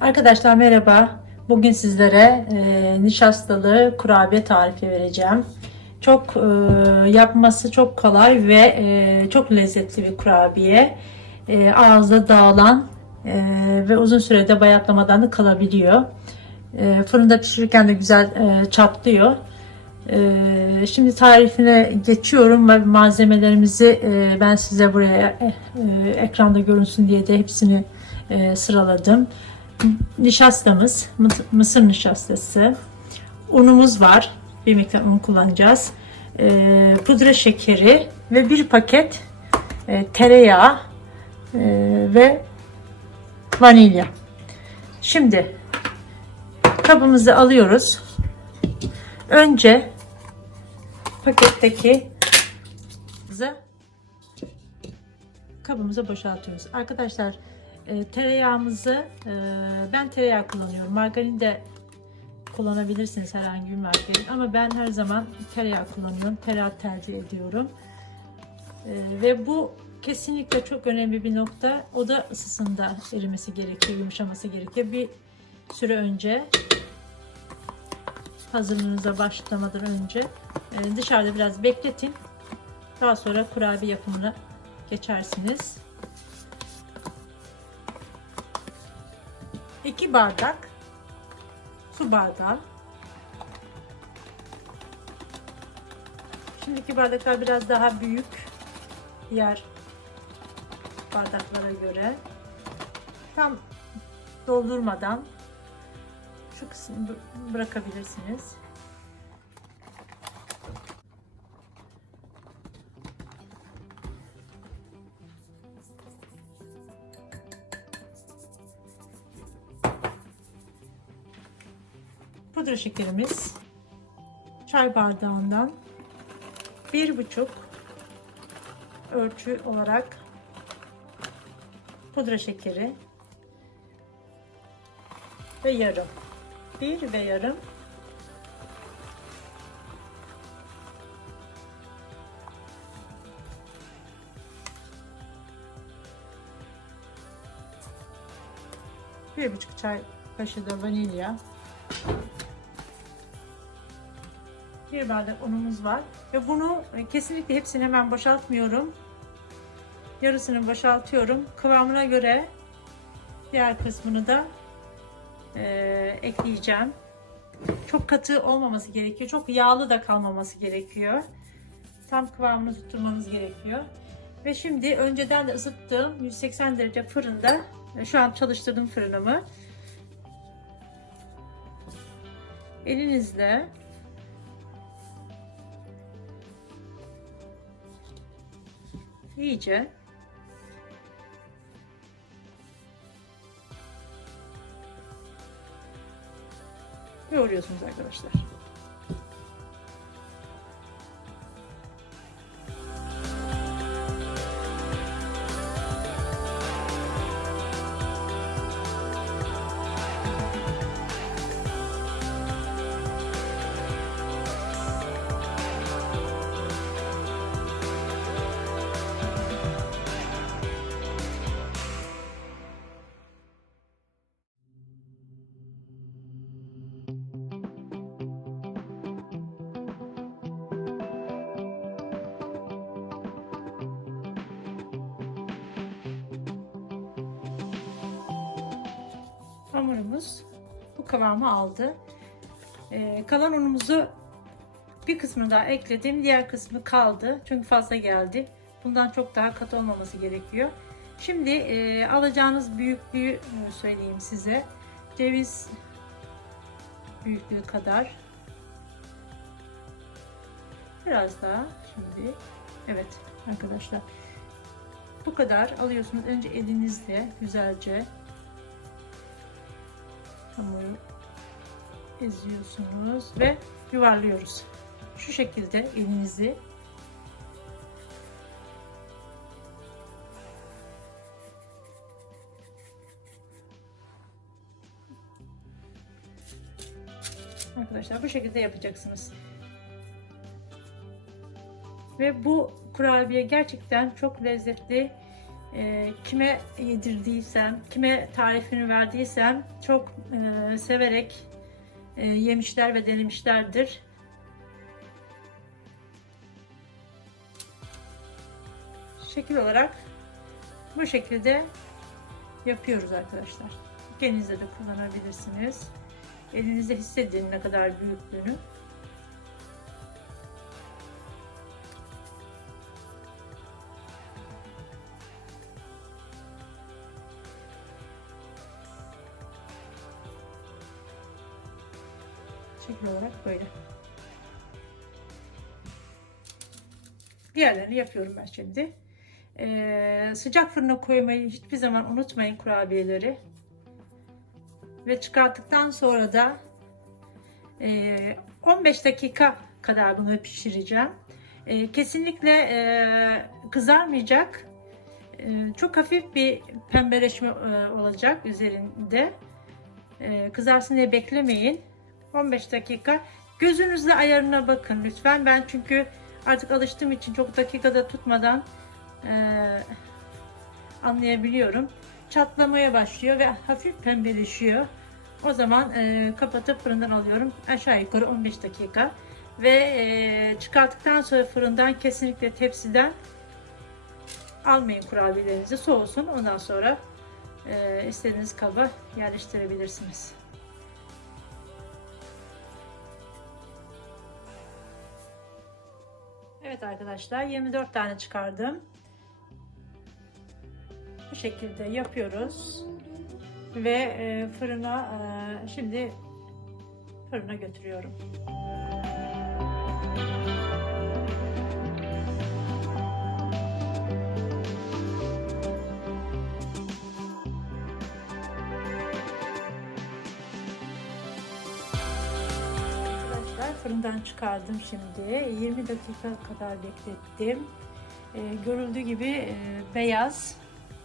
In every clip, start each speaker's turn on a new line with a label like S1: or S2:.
S1: Arkadaşlar merhaba. Bugün sizlere e, nişastalı kurabiye tarifi vereceğim. Çok e, yapması çok kolay ve e, çok lezzetli bir kurabiye. E, ağızda dağılan e, ve uzun sürede bayatlamadan da kalabiliyor. E, fırında pişirirken de güzel e, çatlıyor. E, şimdi tarifine geçiyorum ve malzemelerimizi e, ben size buraya e, e, ekranda görünsün diye de hepsini e, sıraladım nişastamız, mı- mısır nişastası, unumuz var. Bir miktar un kullanacağız. Ee, pudra şekeri ve bir paket e, tereyağı e, ve vanilya. Şimdi kabımızı alıyoruz. Önce paketteki kabımıza boşaltıyoruz. Arkadaşlar e, tereyağımızı e, ben tereyağı kullanıyorum. Margarin de kullanabilirsiniz herhangi bir margarin ama ben her zaman tereyağı kullanıyorum. Tereyağı tercih ediyorum. E, ve bu kesinlikle çok önemli bir nokta. Oda ısısında erimesi gerekiyor, yumuşaması gerekiyor. Bir süre önce hazırlığınıza başlamadan önce dışarıda biraz bekletin. Daha sonra kurabiye yapımına geçersiniz. 2 bardak su bardağı. Şimdiki bardaklar biraz daha büyük diğer bardaklara göre. Tam doldurmadan şu kısmı bı- bırakabilirsiniz. Pudra şekerimiz çay bardağından bir buçuk ölçü olarak pudra şekeri ve yarım. Bir ve yarım bir buçuk çay kaşığı da vanilya bir bardak unumuz var ve bunu e, kesinlikle hepsini hemen boşaltmıyorum. Yarısını boşaltıyorum. Kıvamına göre diğer kısmını da e, ekleyeceğim. Çok katı olmaması gerekiyor. Çok yağlı da kalmaması gerekiyor. Tam kıvamını tutturmanız gerekiyor. Ve şimdi önceden de ısıttığım 180 derece fırında e, şu an çalıştırdım fırınımı. Elinizle iyice yoğuruyorsunuz arkadaşlar. Hamurumuz bu kıvamı aldı. Ee, kalan unumuzu bir kısmını daha ekledim. Diğer kısmı kaldı. Çünkü fazla geldi. Bundan çok daha katı olmaması gerekiyor. Şimdi e, alacağınız büyüklüğü e, söyleyeyim size. Ceviz büyüklüğü kadar. Biraz daha şimdi. Evet arkadaşlar. Bu kadar alıyorsunuz. Önce elinizle güzelce hamuru eziyorsunuz ve yuvarlıyoruz. Şu şekilde elinizi Arkadaşlar bu şekilde yapacaksınız. Ve bu kurabiye gerçekten çok lezzetli e, kime yedirdiysem, kime tarifini verdiysem çok e, severek e, yemişler ve denemişlerdir. Şekil olarak bu şekilde yapıyoruz arkadaşlar. Elinizde de kullanabilirsiniz. Elinizde hissedin ne kadar büyüklüğünü. Şekil olarak böyle. Diğerlerini yapıyorum ben şimdi. Ee, sıcak fırına koymayı hiçbir zaman unutmayın kurabiyeleri. Ve çıkarttıktan sonra da e, 15 dakika kadar bunu pişireceğim. E, kesinlikle e, kızarmayacak. E, çok hafif bir pembeleşme e, olacak üzerinde. E, kızarsın diye beklemeyin. 15 dakika. Gözünüzle ayarına bakın lütfen. Ben çünkü artık alıştığım için çok dakikada tutmadan e, anlayabiliyorum. Çatlamaya başlıyor ve hafif pembeleşiyor. O zaman e, kapatıp fırından alıyorum. Aşağı yukarı 15 dakika. Ve e, çıkarttıktan sonra fırından kesinlikle tepsiden almayın kurabiyelerinizi. Soğusun. Ondan sonra e, istediğiniz kaba yerleştirebilirsiniz. Evet arkadaşlar 24 tane çıkardım. Bu şekilde yapıyoruz. Ve e, fırına e, şimdi fırına götürüyorum. Fırından çıkardım şimdi. 20 dakika kadar beklettim. E, görüldüğü gibi e, beyaz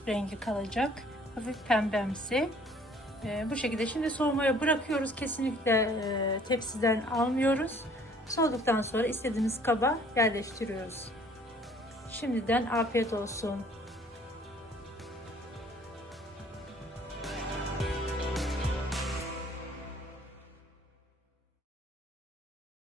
S1: rengi kalacak. Hafif pembemsi. E, bu şekilde şimdi soğumaya bırakıyoruz. Kesinlikle e, tepsiden almıyoruz. Soğuduktan sonra istediğiniz kaba yerleştiriyoruz. Şimdiden afiyet olsun.